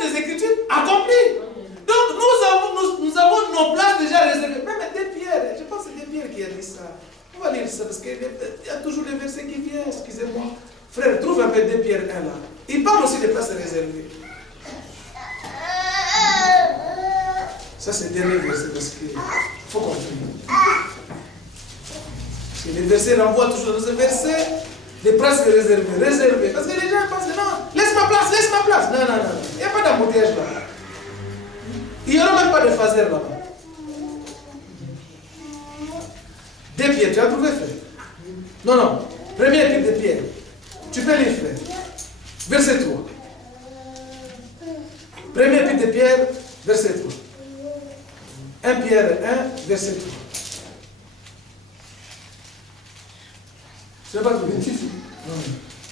des Écritures accomplies. Donc nous avons nos places déjà réservées. Même des Pierre, je pense que c'est des Pierre qui a dit ça. On va lire ça parce qu'il y a toujours des versets qui viennent, excusez-moi. Frère, trouve un peu des Pierre 1 là. Il parle aussi des places réservées. Ça c'est le dernier verset parce qu'il faut continuer. Parce que les versets renvoient toujours dans ce verset. Des places réservées. Parce que les gens pensent, non, laisse ma place. Non. Il n'y a pas d'embouteillage là. Il n'y aura même pas de phaser là-bas. Des pierres, tu as trouvé, frère? Non. Premier épître de Pierre. Tu peux lire, frère. Verset 3. Premier épître de Pierre, verset 3. 1 Pierre 1, verset 3. C'est pas tout.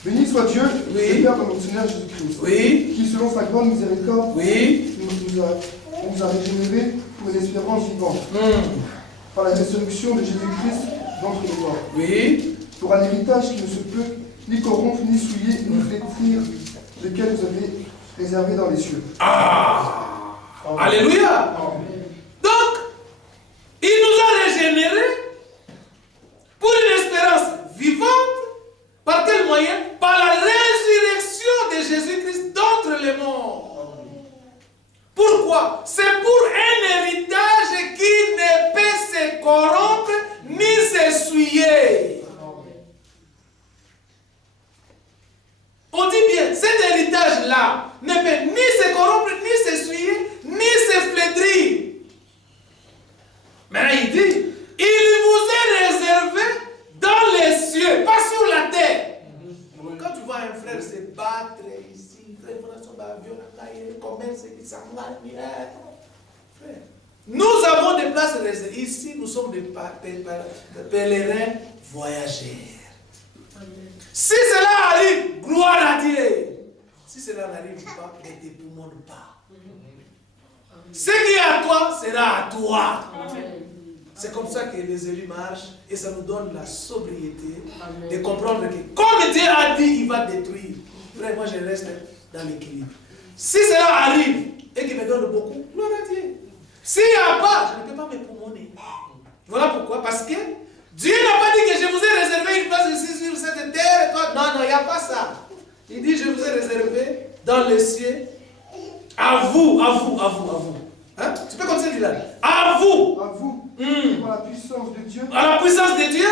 Béni soit Dieu, oui. le Père de notre Seigneur Jésus-Christ, oui. qui selon sa grande miséricorde oui. nous a régénérés pour une espérance vivante, par la résurrection de Jésus-Christ d'entre les morts, oui. pour un héritage qui ne se peut ni corrompre, ni souiller, ni flétrir, lequel vous avez réservé dans les cieux. Alléluia. Donc, il nous a régénérés pour une espérance vivante. Par quel moyen? Par la résurrection de Jésus-Christ d'entre les morts. Pourquoi? C'est pour un héritage qui ne peut se corrompre ni s'essuyer. On dit bien, cet héritage-là ne peut ni se corrompre, ni s'essuyer, ni se flétrir. Mais il dit, il vous est réservé dans les cieux, pas sur la terre. Quand tu vois un frère se battre ici, nous avons des places réservées. Ici, nous sommes des pèlerins voyageurs. Si cela arrive, gloire à Dieu. Si cela n'arrive pas, ne te poumons pas. Ce qui est à toi sera à toi. C'est comme ça que les élus marchent et ça nous donne la sobriété de comprendre que comme Dieu a dit, il va détruire. Frère, moi je reste dans l'équilibre. Si cela arrive et qu'il me donne beaucoup, gloire à Dieu. S'il n'y a pas, je ne peux pas me poumonner. Voilà pourquoi. Parce que Dieu n'a pas dit que je vous ai réservé une place ici sur cette terre. Non, il n'y a pas ça. Il dit, je vous ai réservé dans les cieux. À vous. Hein? Tu peux continuer là. À vous. Par la puissance de Dieu. À la puissance de Dieu.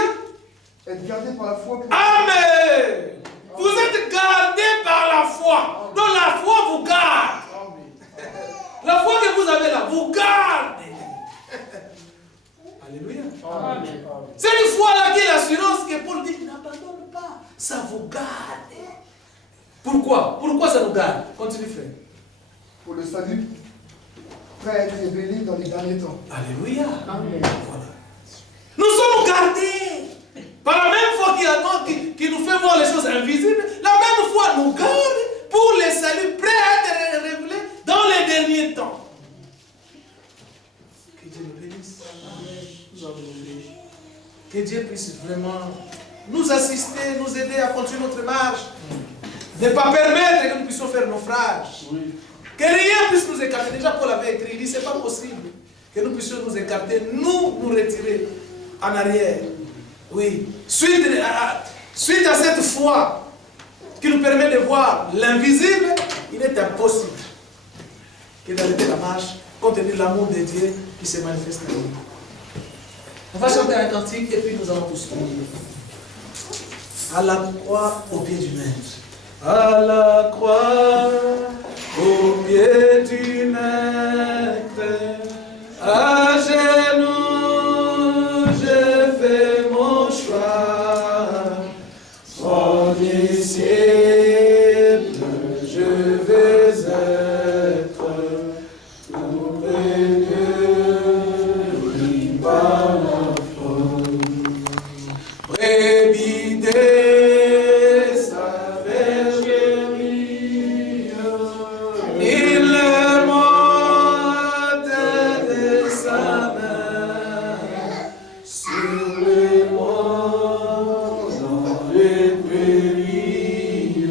Être gardé par la foi. Amen. Vous êtes gardés par la foi. Donc la foi vous garde. La foi que vous avez là, vous garde. Alléluia. Amen. C'est une foi-là qui est l'assurance que Paul dit, n'abandonne pas. Ça vous garde. Pourquoi? Pourquoi ça nous garde? Continue, frère. Pour le salut, prêt à être révélé dans les derniers temps. Alléluia. Amen. Voilà. Nous sommes gardés. Par la même foi qui nous fait voir les choses invisibles, la même foi nous garde pour les saluts prêts à être révélés dans les derniers temps. Que Dieu nous bénisse. Que Dieu puisse vraiment nous assister, nous aider à continuer notre marche. Ne pas permettre que nous puissions faire naufrage. Oui. Que rien puisse nous écarter. Déjà Paul avait écrit, il dit, c'est pas possible que nous puissions nous écarter, nous retirer en arrière. Oui. Suite à cette foi qui nous permet de voir l'invisible, il est impossible que d'arrêter la marche compte tenu de l'amour de Dieu qui se manifeste en nous. On va chanter un cantique et puis nous allons tous prier. À la croix, au pied du maître. À la croix, au pied du maître, à genoux, je fais mon choix. Son disciple, je vais être auprès de lui par la foi. Brebis de sa bergerie, il monte de sa main sur les monts, dans les prairies.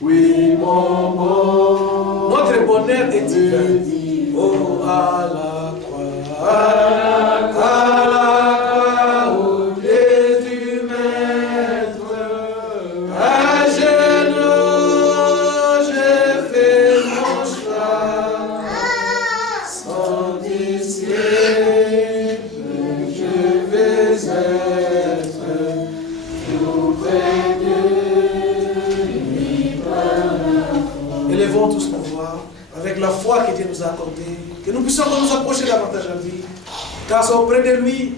Oui, mon bon divin. Oh, à la croix, à la croix, au pied du Maître, à genoux, j'ai fait mon choix. Sans disciple, je vais être tout près de lui par la foi. Élevons tous nos voix avec la foi que Dieu nous a accordée, que nous puissions nous approcher davantage à lui, car c'est auprès de lui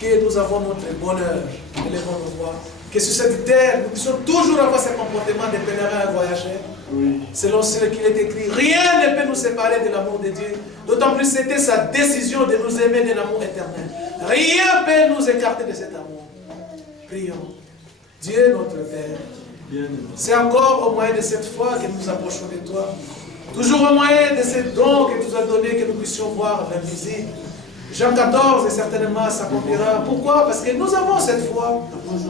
que nous avons notre bonheur. Élevons nos voix. Que sur cette terre, nous puissions toujours avoir ce comportement de pèlerins et voyageurs. Oui. Selon ce qu'il est écrit, rien ne peut nous séparer de l'amour de Dieu. D'autant plus c'était sa décision de nous aimer de l'amour éternel. Rien ne peut nous écarter de cet amour. Prions. Dieu notre Père, c'est encore au moyen de cette foi que nous nous approchons de toi. Toujours au moyen de ces dons que tu nous as donnés, que nous puissions voir l'invisible. Jean 14, et certainement s'accomplira. Pourquoi? Parce que nous avons cette foi.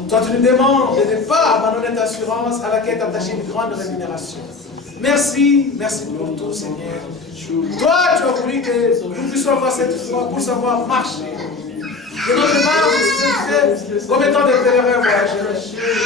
Toi, tu nous demandes de ne pas abandonner ta assurance à laquelle tu as attaché une grande rémunération. Merci, merci pour tout, Seigneur. Toi, tu as voulu que nous puissions avoir cette foi pour savoir marcher. Que notre marche se fait comme étant des pèlerins voyageurs.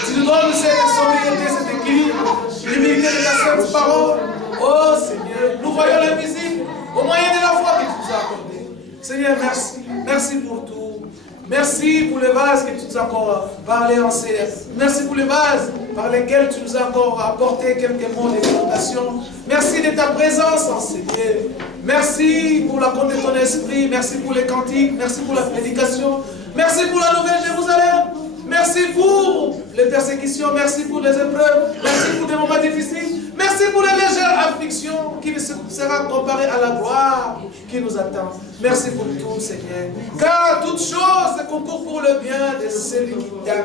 Tu nous donnes cette sobriété, cet équilibre, l'humilité de ta sainte parole. Oh Seigneur, nous voyons l'invisible au moyen de la foi que tu nous as accordée. Seigneur, merci. Merci pour tout. Merci pour les vases que tu nous as encore parlé en CF. Merci pour les vases par lesquels tu nous as encore apporté quelques mots d'exhortation. Merci de ta présence en Seigneur. Merci pour la conduite de ton esprit. Merci pour les cantiques. Merci pour la prédication. Merci pour la nouvelle Jérusalem. Merci pour les persécutions. Merci pour les épreuves. Merci pour des moments difficiles. Merci pour les légères afflictions qui sera comparée à la gloire qui nous attend. Merci pour tout, Seigneur. Car toute chose concourt pour le bien de celui qui t'aime.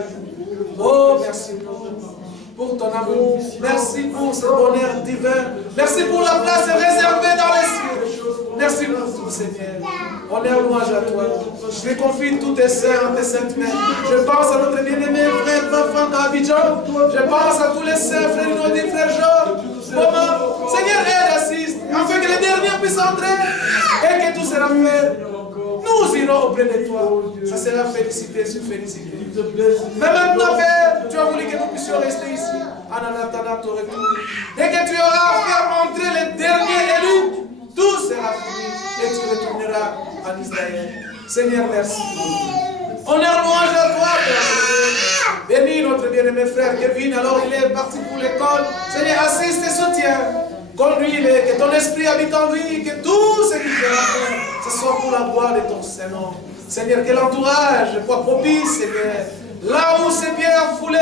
Oh, merci pour ton amour. Merci pour ce bonheur divin. Merci pour la place réservée dans les cieux. Merci pour tout, Seigneur. Honneur, louange à toi. Je les confie tous tes saints en tes saintes mains. Je pense à notre bien-aimé frère Franck à Abidjan. Je pense à tous les saints, frères Inodi, frère Georges. Maman, Seigneur, aide, assiste, afin que les derniers puissent entrer et que tout sera fait. Nous irons auprès de toi. Ça sera félicité sur félicité. Mais maintenant, Père, tu as voulu que nous puissions rester ici en attendant ton retour. Dès que tu auras fait entrer les derniers élus, tout sera fini et tu retourneras en Israël. Seigneur, merci. Honneur, louange à toi, Père. Bénis notre bien-aimé frère Kevin, alors il est parti pour l'école. Seigneur, assiste et soutiens. Conduis-le, que ton esprit habite en lui, que tout ce qu'il fera faire, ce soit pour la gloire de ton Seigneur. Seigneur, que l'entourage soit propice, Seigneur. Là où c'est bien foulé,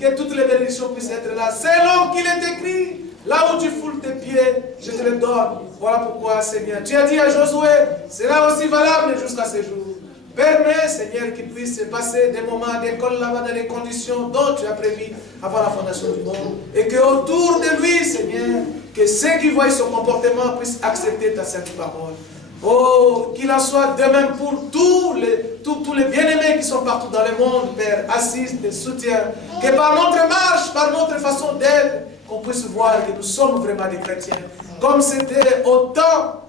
que toutes les bénédictions puissent être là. Selon qu'il est écrit, là où tu foules tes pieds, je te les donne. Voilà pourquoi, Seigneur. Tu as dit à Josué, c'est aussi valable jusqu'à ce jour. Permets, Seigneur, qu'il puisse se passer des moments d'école là-bas dans les conditions dont tu as prévu avant la fondation du monde. Et qu'autour de lui, Seigneur, que ceux qui voient son comportement puissent accepter ta sainte parole. Oh, qu'il en soit de même pour tous les bien-aimés qui sont partout dans le monde, Père. Assiste et soutiens. Que par notre marche, par notre façon d'être, qu'on puisse voir que nous sommes vraiment des chrétiens. Comme c'était au temps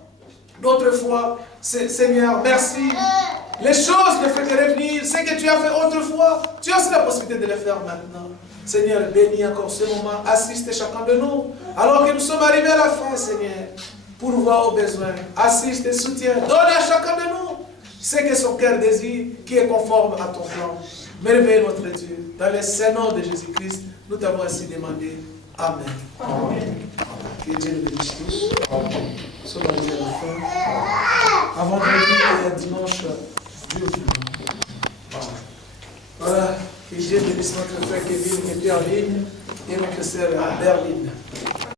d'autrefois. Seigneur, merci. Les choses ne font que revenir. Ce que tu as fait autrefois, tu as aussi la possibilité de le faire maintenant. Seigneur, bénis encore ce moment. Assiste chacun de nous. Alors que nous sommes arrivés à la fin, Seigneur, pour voir aux besoins. Assiste et soutiens. Donne à chacun de nous ce que son cœur désire, qui est conforme à ton plan. Merveille notre Dieu. Dans le saint nom de Jésus-Christ, nous t'avons ainsi demandé. Amen. Amen. Que Dieu nous bénisse tous. Nous sommes arrivés à la fin. Avant de dimanche. Voilà, que Dieu bénisse notre frère Kevin qui était en ligne et notre sœur Berline.